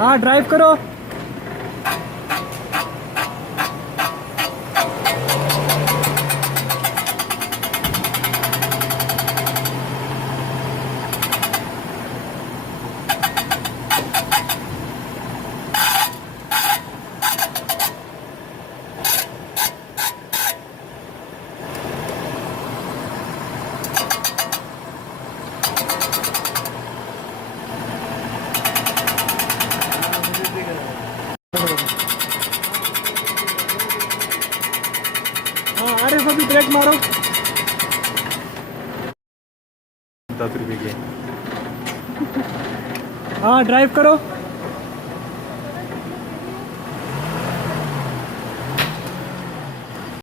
हाँ ड्राइव करो। हाँ अरे अभी ब्रेक मारो। 10 रुपये के। हाँ ड्राइव करो।